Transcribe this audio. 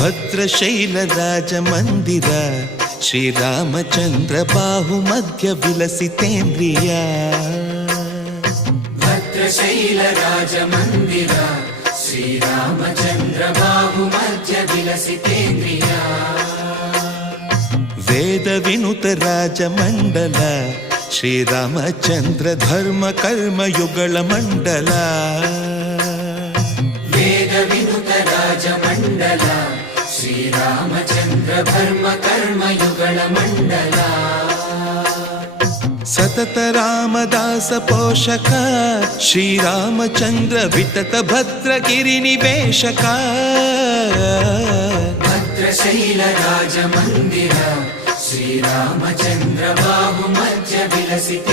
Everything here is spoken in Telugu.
భద్రశైల రాజమందిర శ్రీరామచంద్ర బాహుమధ్య విలసితేంద్రియ భద్రశైల రాజమందిర శ్రీరామచంద్ర బాహు మధ్య విలసితేంద్రియ వేద వినుత రాజమండల శ్రీరామచంద్ర ధర్మ కర్మయుగళ మండల. శ్రీరామచంద్ర ధర్మ కర్మయుగళ మండల సతత రామదాస పోషక శ్రీరామచంద్ర వితత భద్రగిరి నివేశక భద్రశైల రాజమందిర శ్రీరామచంద్ర బాహు మధ్య విలసితేంద్రియ